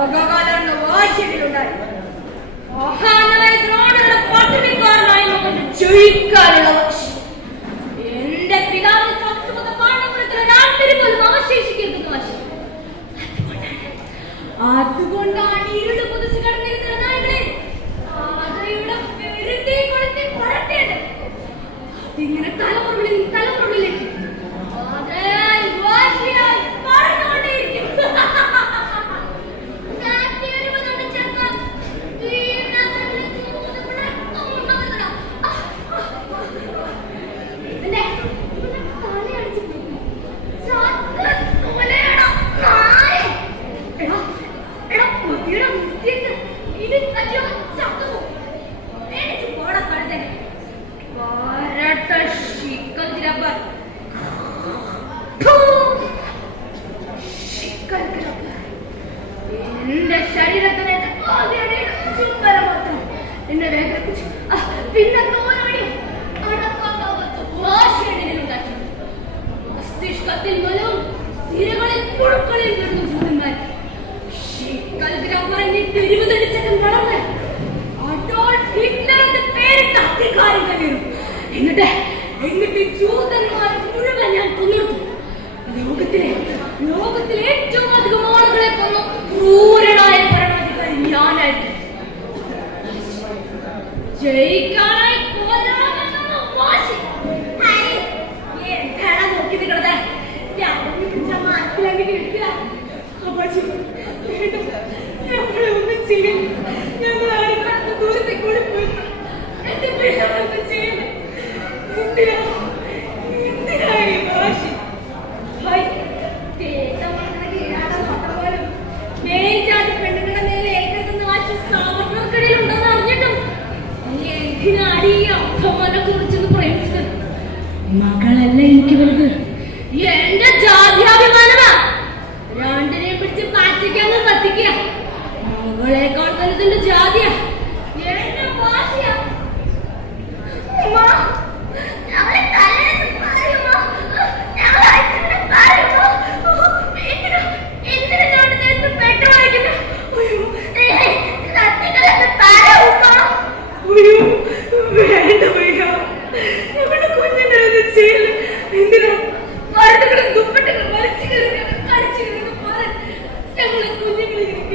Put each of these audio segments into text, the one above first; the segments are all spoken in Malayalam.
ಮೊಗಗಾಲರನ್ನು ವಾಶಿಗಳಿಂದಾಗಿ ಮಹಾನಲ ದ್ರೋಣಗಳ ಪಾಠವಿಕಾರನಾയി നമുക്കൊരു ചുഴിക്കാനുള്ള പക്ഷി എന്റെ പിതാവ് സംസ്കൃത പാണ്ഡവരത്തിൽ രാത്രി പോലും അവശേഷിക്കരുത് പക്ഷി അതുകൊണ്ടാണ് ഇരുട് പുതുച്ചു കടന്നിരുന്നത് നായകളെ. പാതയുടെ വെറുതെ കൊടുത്ത് പറട്ടേണ്ടത് ഇങ്ങനെ തലമുറകളിൽ മലവും തിരകളിൽ ഞാൻ ഏറ്റവും അധികം ജയിക്കാനായി മകളല്ല എനിക്ക് വലുത്? എന്റെ ജാതി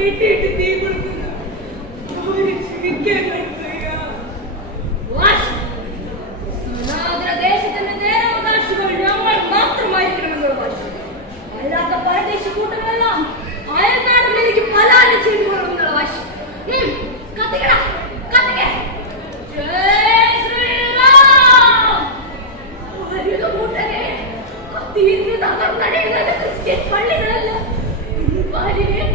വീട്ടിലിട്ട് തീ കൊടുക്കുന്നു. ക്ഷമിക്കാൻ തീർന്ന് തകർന്നടയുന്നത് ക്രിസ്ത്യൻ പള്ളികളല്ല. പാലിനെ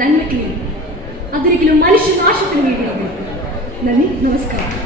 നന്മയ്ക്ക് വേണ്ടി. അതൊരിക്കലും മനുഷ്യനാശത്തിന് വേണ്ടിയാകും നന്ദി നമസ്കാരം.